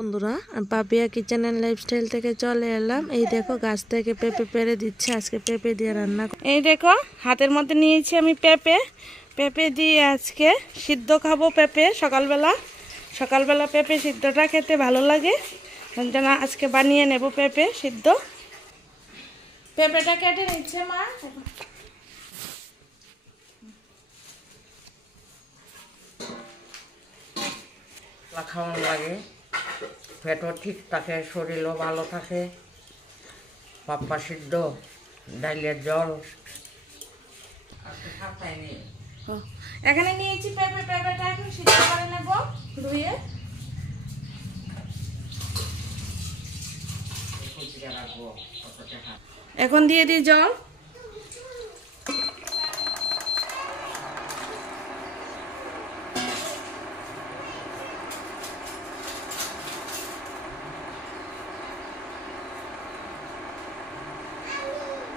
বন্ধুরা, Papiya kitchen and lifestyle থেকে চলে এলাম। এই দেখো গাছ থেকে পেঁপে পেড়ে দিচ্ছে। আজকে পেঁপে দিয়ে রান্না। এই দেখো হাতের মধ্যে নিয়েছি আমি পেঁপে। পেঁপে দিয়ে আজকে সিদ্ধ খাবো। পেঁপে সকালবেলা পেঁপে সিদ্ধটা খেতে ভালো লাগে, যেন আজকে বানিয়ে নেব পেঁপে সিদ্ধ। পেঁপেটা কেটে নিচ্ছে মা। খাওয়ানো লাগে, পেটও ঠিক থাকে, শরীরও ভালো থাকে। পাপ্পা সিদ্ধ, ডাইলের জল। এখানে নিয়েছি পেঁপে। পেঁপেটা এখন সিদ্ধ করে নেব ধুয়ে। এখন দিয়ে দিই জল।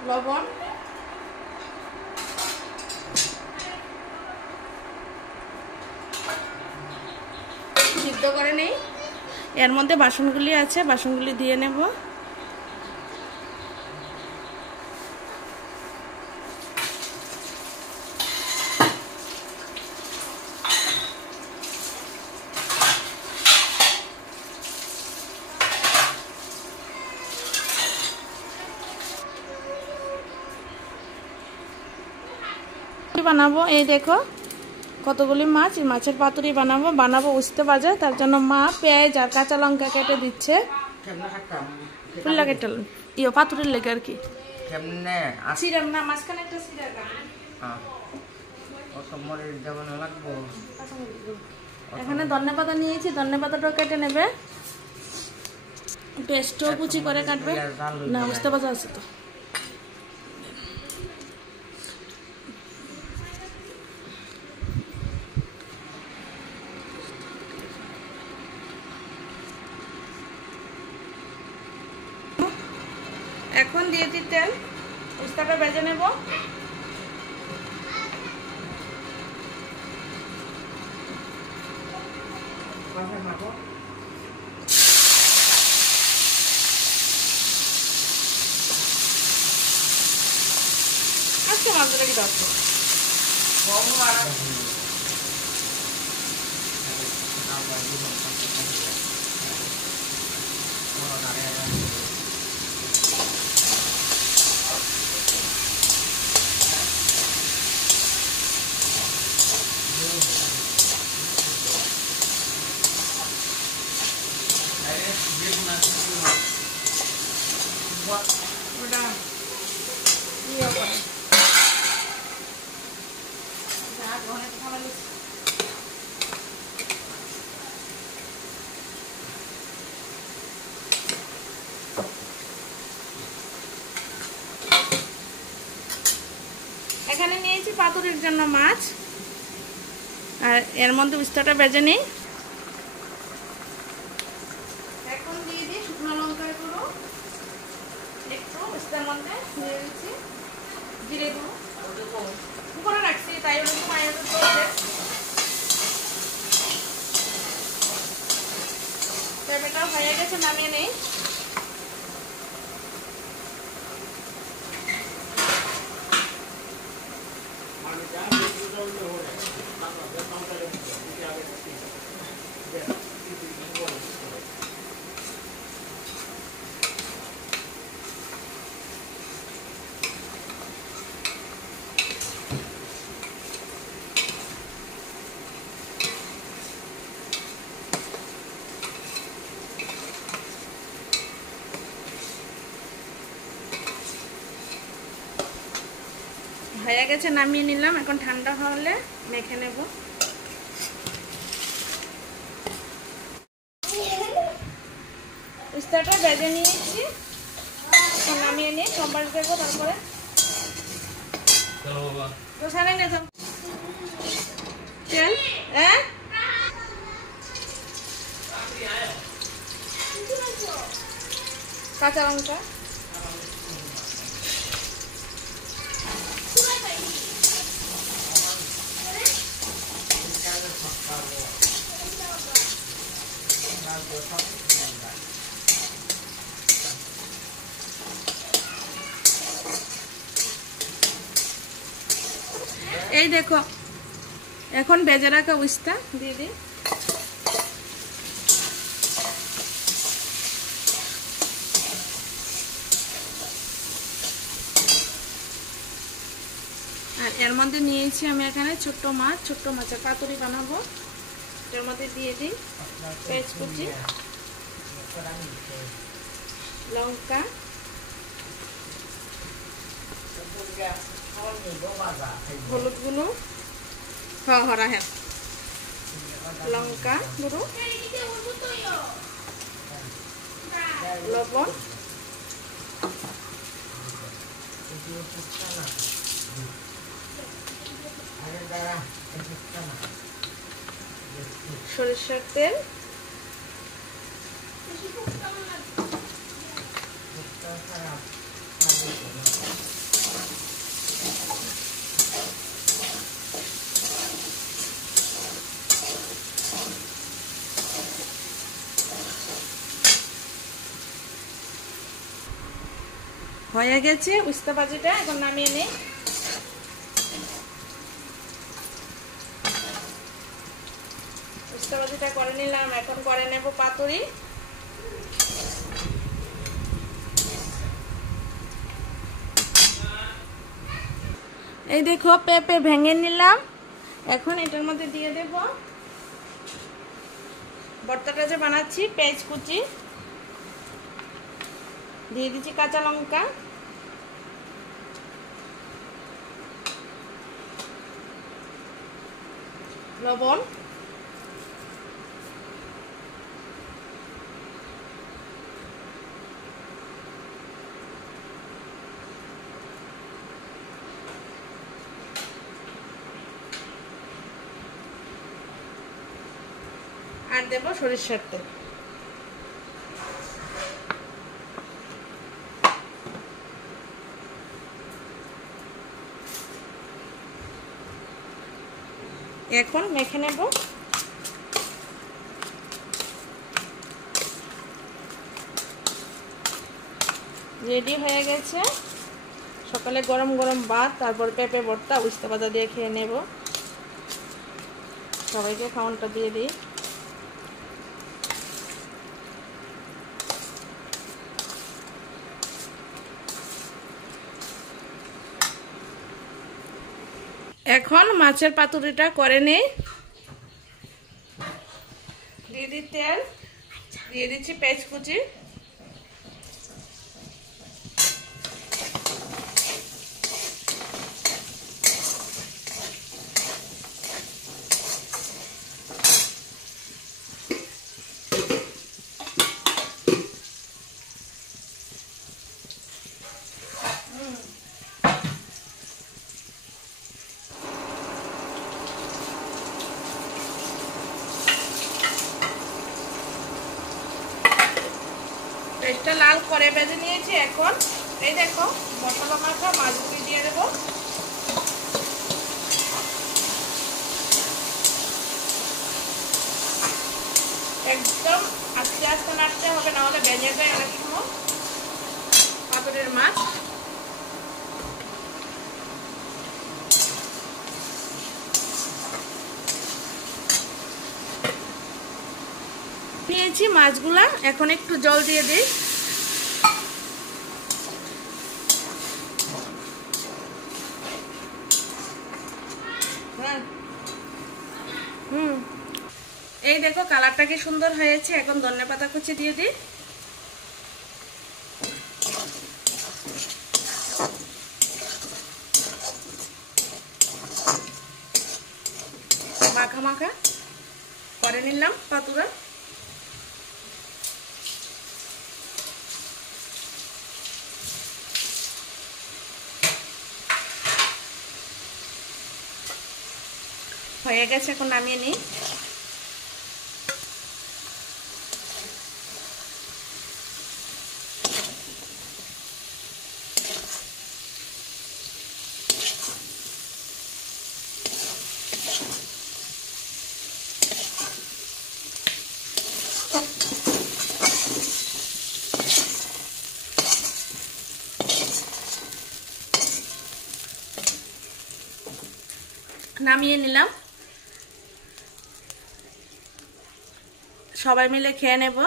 লবণ, সিদ্ধ করে নেই। এর মধ্যে বাসনগুলি আছে, বাসনগুলি দিয়ে নেব। বানাবো এই দেখো কতগুলি মাছ, এই মাছের পাতুরি বানাবো উস্তে ভাজা। তার জন্য মা পেঁয়াজ আর কাঁচা লঙ্কা কেটে দিচ্ছে। পাতুরির লেগে আর কি সিরাম না, মাঝখানে একটা এখানে ধনেপাতা নিয়েছি, ধনেপাতাটাও কেটে নেবে। পেস্টও কুচি করে কাটবে না, উস্তে ভাজা আছে তো। এখন দিয়ে দিই তেল, উস্তাটা ভেজে নেব। আজকে মাছটা কি দরকার? এখানে নিয়েছি পাতুরির জন্য মাছ, আর এর মধ্যে উস্তাটা ভেজে নিই। এখন দিয়ে দিই শুকনো লঙ্কার গুঁড়ো একটু, উস্তার মধ্যে দিয়ে দিচ্ছি জিরে গুঁড়ো। উপরে রাখছি তাই হলো মায়ের করবে। পেঁপেটাও হয়ে গেছে, নামিয়ে নেই। হয়ে গেছে, নামিয়ে নিলাম। এখন ঠান্ডা হলে মেখে নেব। উস্তাটা ভেজে নিয়েছি, নামিয়ে নিয়ে সম্বাস দেবো। তারপরে তেল, কাঁচা লঙ্কা, এই দেখো এখন ভেজে রাখা উস্তা দিয়ে দিই। আর এর মধ্যে নিয়েছি আমি এখানে ছোট্ট মাছের পাতুরি বানাবো। এর মধ্যে দিয়ে দিই পেঁয়াজ কুচি, লঙ্কা, হলুদ গুঁড়ো, রাখেন, লঙ্কা গুঁড়ো, লবণ, সরিষার তেল, হয়ে গেছে উস্তা ভাজিটা, এখন নামিয়ে নিই। উস্তা ভাজিটা করে নিলাম, এখন করে নেব পাতুরি। এই দেখো পেঁপে ভেঙে নিলাম, এখন এটার মধ্যে দিয়ে দেব ভর্তাটা যে বানাচ্ছি, পেঁয়াজ কুচি দিয়ে দিচ্ছি, কাঁচা লঙ্কা, লবণ, আর দেব সরিষার তেল। এখন মেখে নেব। রেডি হয়ে গেছে সকালে গরম গরম ভাত, তারপর পেঁপে ভর্তা উস্তা ভাজা দিয়ে খেয়ে নেব। সবাইকে খাওয়ানটা দিয়ে দিই। এখন মাছের পাতুরিটা করে নেই। দিয়ে দিই তেল, দিয়ে দিচ্ছি পেঁয়াজ কুচি, পেঁয়াজটা লাল করে ভেজে নিয়েছি। এখন এই দেখো মশলা মাখা মাছগুলি দিয়ে দেব। একদম আস্তে আস্তে নাড়তে হবে, না হলে ভেঙে যায় অনেক সময় পাতুরের মাছ। নিয়েছি মাছগুলা, এখন একটু জল দিয়ে দিই। এই দেখো কালারটা কি সুন্দর হয়েছে। এখন ধনেপাতা কুচি দিয়ে দিই। মাখা মাখা করে নিলাম পাতুরা। হয়ে গেছে, এখন নামিয়ে নিই। নামিয়ে নিলাম, সবাই মিলে খেয়ে নেব।